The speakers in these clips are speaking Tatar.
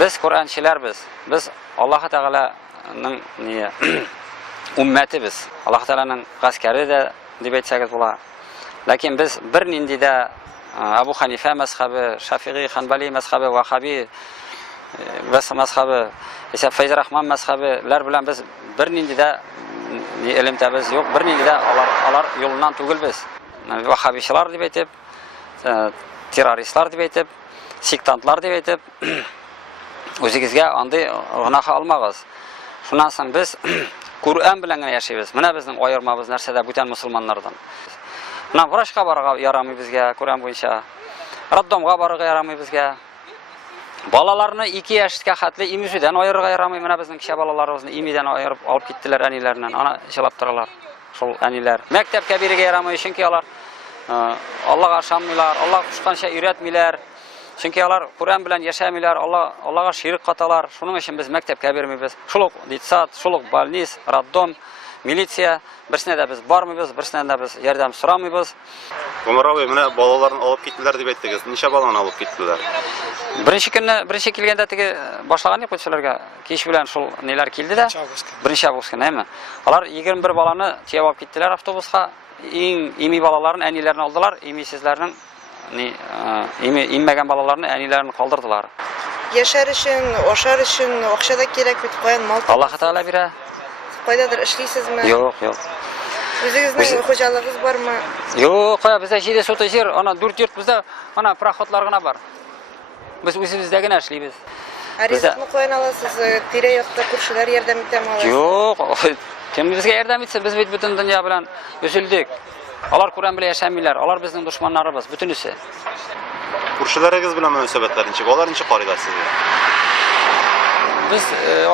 Biz Kur'anchilarmiz. Biz Alloh taolaning ummatibiz. Alloh taolaning askari de deb aytsangiz bo'ladi. Lekin biz bir nindida Abu Hanifa mazhabi, Shafi'i, Hanbali mazhabi, Vahabi mazhabi, esa Fayz Rahman mazhabilar bilan biz bir nindida ilmda biz yo'q, bir nindida ular yo'lidan tugul biz. Vahabiylar deb aytib, terroristlar deb aytib, sektantlar deb aytib, o'zingizga anday gunoh olmag'iz. Shundan so'ng biz Qur'on bilan yashaymiz. Mana bizning ayirmamiz narsada butun musulmonlardan. Mana vrachga borga yaramay bizga Qur'on bo'yicha. Raddomga borga yaramay bizga. Balalarni 2 yoshga xatli imizidan ayirga yaramay. Mana bizning kishi balalarimizni imidan ayirib olib ketdilar anilaridan. Ana ishlab turarlar. Shol anilar. Maktabga biriga yaramay, chunki ular Allohga ishonmaylar, Alloh qo'shgancha uyratmaylar. Chunki ular Qur'on bilan yashamaylar, Allohga shirik qatalar. Shuning uchun biz maktabga bermaymiz. Shuluq ditsat, shuluq balnis, raddom, militsiya birsine de biz bormaymiz, birsine de biz yordam so'ramaymiz. Umar abi, mana bolalarni olib ketdilar deb aytdingiz. Necha balani olib ketdilar? Birinchi kelganda tigi boshlagan o'quvchilarga kech bilan shul nelar keldi-da. Birinchi avgustga nima? Ular 21 balani tiyab olib ketdilar avtobusga. Imi balalarni anilarini oldilar, imisizlarning inmagan balalarni anilarini qoldirdilar. Yashar uchun, oshar uchun o'xshada kerak deb qo'ygan mol. Alloh taolo bera. Qaydadir ishlaysizmi? Yo'q. O'zingizning xo'jaligingiz bormi? Yo'q, bizda yerda sota yer, ana 4 yurt bizda, mana proxodlargina bor. Biz o'zimizdagina ishlaymiz. Arizatni qo'ygan olasiz, tira yoqda qo'shnilar yordam etami olasiz? Yo'q, kim bizga yordam etsa, biz butun dunyo bilan o'sildik. Ular Qur'on bilan yashamaylar, ular bizning dushmanlarimiz, butunisi. Qo'shnilaringiz bilan munosabatlarinchi, ularning qoidasi. Biz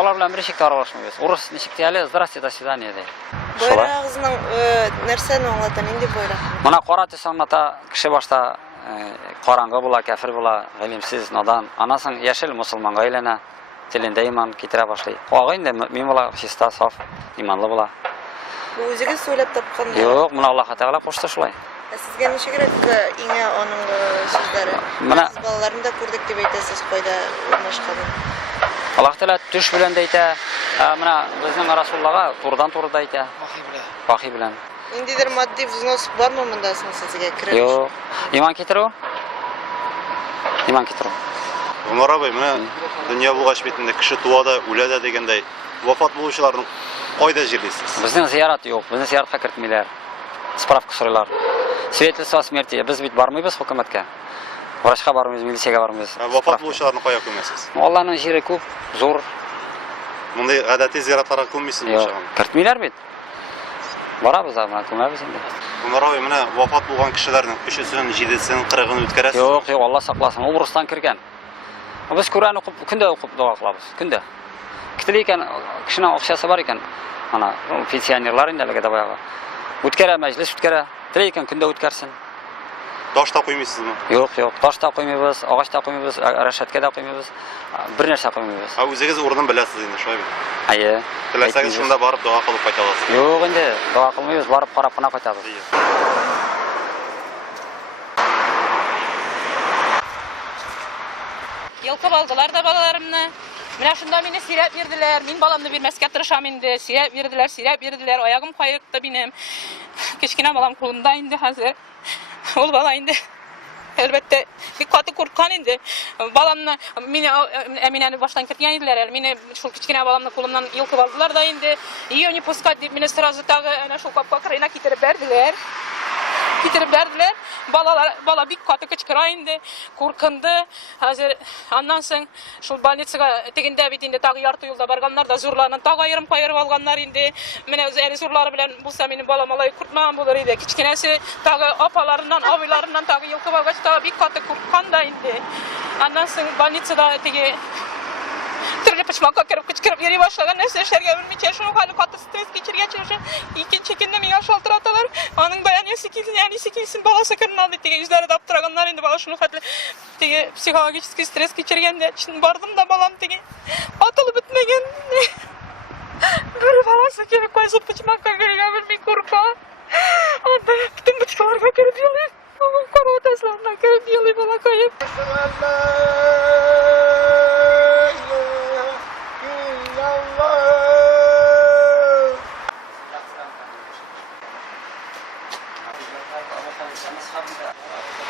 ular bilan bir shekilda aralashmaymiz. Urus nishikdiyali, "Здравствуйте, до свидания" deydi. Bayrog'ingizning narsani anglatan endi bayroq. Mana qora tisonata kishi boshda qorong'i bo'la, kafir bo'la, ilmsiz, nodan, anasin yashil musulmonga aylana, tilida iymon keltira boshlaydi. Og'inda men bo'la chista, sof, iymonli bo'la. Bu o'ziga so'ylab topgan. Yo'q, mana Alloh taolo qo'shdi shulay. Sizga necha kerak inga onun so'zlari? Mana bolalarni da ko'rdik deb aytasiz, qo'yda o'rnashqani. Alloh taolo tush bilan deyta, mana bizning Rasulullohga to'g'ridan deyta. Vahiy bilan. Endidir moddiy vznos bormi bunda sizga kirish? Yo'q. Iymon keltiruv. Umar abi, mana dunyo bo'lg'ach betida kishi tuvada o'ladi deganday vafot bo'luvchilarning qoida jirlaysiz. Bizning ziyorat yo'q. Bizni ziyoratga kiritmaylar. Spravka so'raylar. Свидетельство о смерти biz bit bormaymiz hukumatga. Vrachga bormaymiz, militsiyaga bormaymiz. Vafot bo'luvchilarni qo'ya qo'ymaysiz. Allohning jeri ko'p, zo'r. Bunday odatiy ziyoratlarga qilmaysiz o'shagan. Kiritmaylar bit. Boramiz, mana ko'mamiz endi. Umar abi, mana vafot bo'lgan kishilarning 3-sini, 7-sini, 40-ini o'tkazasiz. Yo'q, Alloh saqlasin. Ubrusdan kirgan. Biz Qur'on o'qib, kunda o'qib duo qilamiz. Kunda. Ikkita ekan, kishining o'xshasi bor ekan. Mana pensionerlar indalagada boyaga. O'tkara majlis o'tkara. Ekan kunda o'tkarsin. Toshda qo'ymaysizmi? Yo'q, toshda qo'ymaymiz, og'ochda qo'ymaymiz, rashatkada qo'ymaymiz, bir narsa qo'ymaymiz. Ha, o'zingiz o'rnini bilasiz endi, sho'ybi. Ayi. Tilasangiz shunda borib duo qilib qayta olasiz. Yo'q, endi duo qilmaymiz, borib qarab qana qaytamiz. Yılkab aldılar da balalarımni. Mana shunda meni sirab berdilar. Men balamni bermasga tirisham endi. Sirab berdilar. Oyog'im qoyiqda benim. Kichkina balam qo'limda endi hozir. Ol bala endi. Albatta, bir qatı qo'rqqan endi. Balamni meni Aminani boshdan kirgan edilar. Meni shu kichkina balamni qo'limdan yilqib oldilar da endi. Ее не пускать deb meni сразу tag'i ana shu qopqa kirayna ketirib berdilar. Bala bir qatı qichqira endi. Qo'rqindi. Hozir ondan so'ng shu больницаga tegindi bitinde tag'i yartı yo'lda borganlar da zo'rlarni tag'i ayirib qo'yib olganlar endi. Meni o'zi eli zo'rlari bilan bo'lsa meni balam alay qurtmagan bo'lar edi. Kichkinasi tag'i opalaridan, avilaridan tag'i yilqib olgach tag'i bir qatı qo'rqqanda endi. Ondan so'ng больницада tegi turli pishmoqqa kirib qichqirib yeri boshlagan narsa ishlarga bilmaycha shuni hali qattiq stress kechirgancha o'sha ikkinchi kunda menga shaltiratalar. Onun bayani sekinsin balasi kirnaldi degan yuzlarida abturaganlar endi bola shuni hali tegi psixologik stress kechirganda bordim da balam tegi otilib bitmagan. Bir balasi kelib qo'ysa pishmoqqa kirgan bilmay qo'rqa. Onda butun bitkilarga kirib yolib, qora otaslarga kirib yolib bola qo'yib. мазхабында